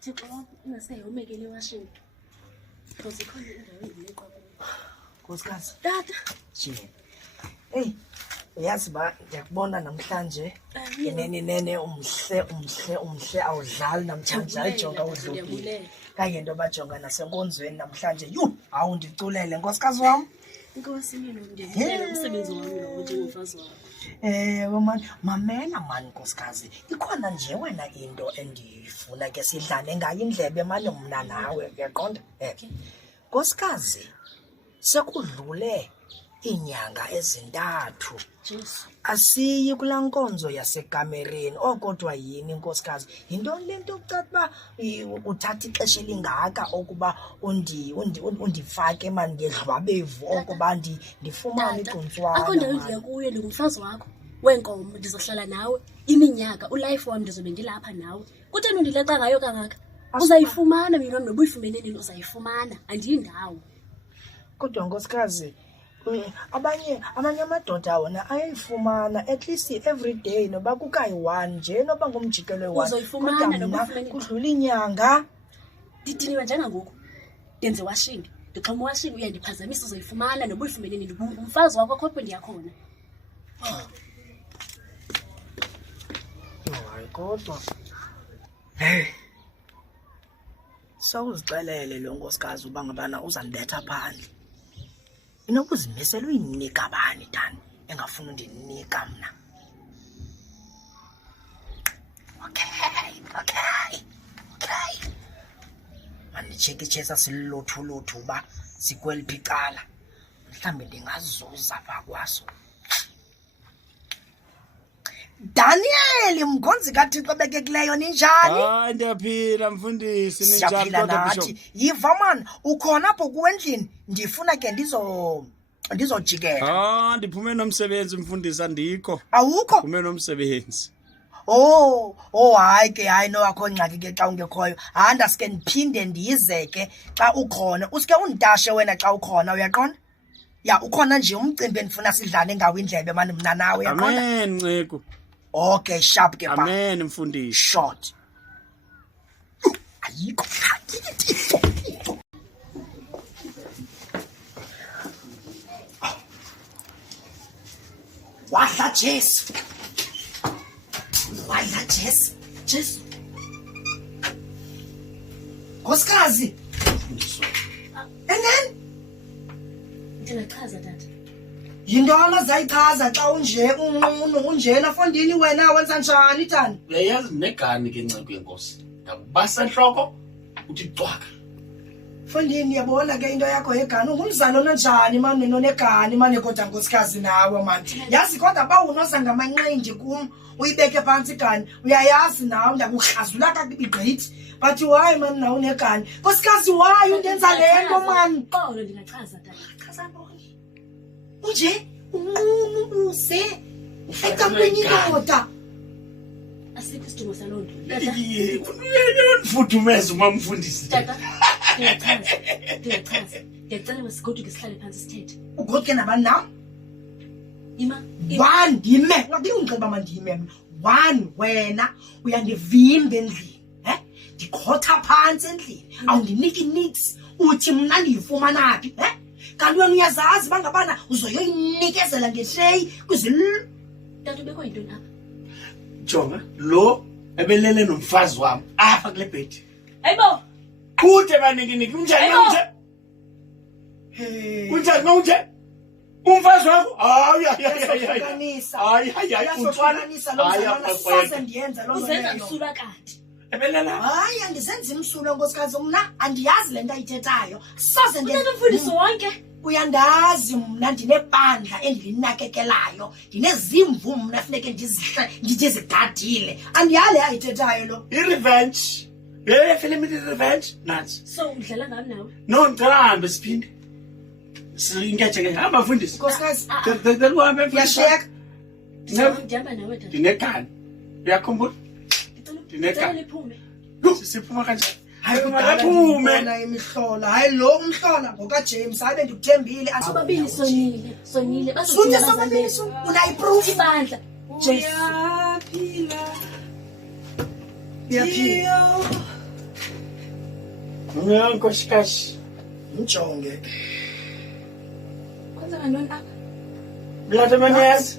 Thixo wam ungaseyomekele ewashini because ikhona indawo engileqa kuyo. Nkosikazi. Tata. Nje. Hey, uyazi ba ngiyakubona namhlanje nene umhle awudlali namhlanje ayijonga udlubile. Kanye into bajonga nasenkonzweni namhlanje. Awundiculele nkosikazi wam. Inkosi mina ndiyenzela umsebenzi wami lo njengomfazi wakho. Man, mamela man nkosikazi. Ikhona nje wena into endifuna ke sidlane ngayo indlebe manje mna nawe uyaqonda? Nkosikazi, sekudlule inyanga ezintathu. Jesu. Asiyi kulaa nkonzo yasekamereni. Kodwa yini nkosikazi? Yintoni le nto ucathi uba uthatha ixesha elingaka okuba undifake mani ngedlwabevu okuba ndifumane igcuntswana. Akho ndawo endiya kuyo, ndingumfazi wakho weenkomo, ndizohlala nawe iminyaka, ulife wam ndizobe ndilapha nawe. Kutheni undileqa ngayo kangaka? Uzayifumana mina noba uyifumene nini, uzayifumana, andiyindawo. Kodwa nkosikazi, abanye amadoda wona ayayifumana at least every day noba kukayi-1 nje noba ngumjikelo we-1. Uzoyifumana noba ufumene kudlula inyanga. Ndidiniwe njengangoku. Ndenze washing. Ndixhoma washing uyandiphazamisa, uzoyifumana noba uyifumene nini. Ngumfazi wakho khophe ndiyakhona. Hayi kodwa. Hey. Sawuzicelele lo nkosikazi uba ngabana uzandibetha phandle. Inokuzimisela uyinika bani Dani engafuni undinika mna. Okay. Manicheke chesa silothu uba sikweliphi icala. Mhlambe ndingazuza pha kwaso. Daniel mgonzi kaThixo bekekileyo ninjani? Hayi ndiyaphila mfundisi ninjani kodwa bishop? Yiva man ukhona apho kuwendlini ndifuna ke ndizojikela. Ndiphume nomsebenzi mfundisi andikho. Awukho? Phume nomsebenzi. Hayi nowakho ngxaki ke xa ungekhoyo. Handa sike ndiphinde ndize ke xa ukhona. Usike undashe wena xa ukhona uyaqonda? Ya ukhona nje umcimbi endifuna sidlane ngawo indlebe mani mna nawe uyaqonda? Amen Nceko. Okay sharp ke ba. Amen mfundisi. Short. Ayikho. Wahla Jesu. Jesu. Nkosikazi. And then? Ndingachaza tata. Yintona zayichaza xa unjena fondini wena wenza njani Dani? Uyayazi negani ke Nceko yenkosi. Ngabasa enhloko uthi cwaka. Fondini yabona ke into yakho yegani ungumzalo onjani mani nonegani mani kodwa nkosikazi nawe mani. Yazi kodwa ba unoza ngamanqindi kum uyibeke phansi igani. Uyayazi nawe ndakuhlazula kakubi gqithi. But why mani nawe unegani? Nkosikazi why undenza le nto mani? Xolo ndingachaza tata. Chaza ntoni? Unje umuse ekamweni indoda. Asikho isidingo saloo nto. Mfudumeza umamfundisi. Tata, ndingachaza. Ndiyacela masigoduke sihlale phansi sithethe. Ugoduke nabani nam? Ima. 1 ndime. Ngabe ungixeba mandime. 1 wena uyandivimba endlini. Ndikhotha phansi endlini. Awundiniki nix. Uthi mna ndiyifumana phi? Kanti wena uyazazi bangabana uzoyoyinikezela ngetreyi kwizil. Tata ubekho yintoni apha? Jonga lo ebelele nomfazi wami apha kule bhedi. Hayibo. Qhuthe baniniki unjani manje? Unjani manje? Umfazi wakho? Hayi. Ndiyenza lo Uzenza msulwa kade. Ebelela. Hayi andisenzi imsulo nkosikazi mna andiyazi le nto ayithethayo. Soze Tata mfundisi wonke. Uyandazi mna ndinebandla endilinakekelayo. Ndinezimvu mna funeke ndizigadile. Andiyale ayithethayo lo. I-revenge. Le film i-revenge nathi. So udlala ngami nawe? No ngicela hambe siphinde. Singiyajeke hamba mfundisi. Nkosikazi. Uhambe mfundisi. Uyasheka. Ndihamba nawe tata. Ndinegani. Uyakhumbula? Ndicela niphume. Siphuma kanjani? Hayi makaphume na imihlola. Hayi lo umhlola ngoka James abe ndikuthembile Sobabili sonile. Sunye sobabili unayiproof ibandla. Jesu. Uyaphila. Nkosikazi. mjonge Kwenzeka ntoni apha? Mlata manyazi.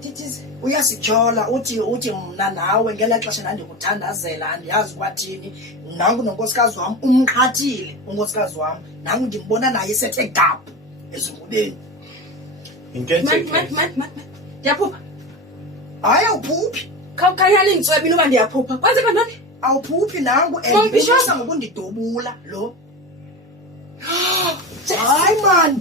Titize. uyasityhola uthi mna nawe ngela xesha ndandikuthandazela andiyazi kwathini nangu nonkosikazi wam umqhathile unkosikazi wam nangu ndimbona naye sethe gaphu ezingubeni Ndiyaphupha. hayi awuphuphi Khawukhanyala iintswebile uba ndiyaphupha. Kwenzeka ntoni? awuphuphi nangu Mom Bishop. ngokundidubula lo hayi mani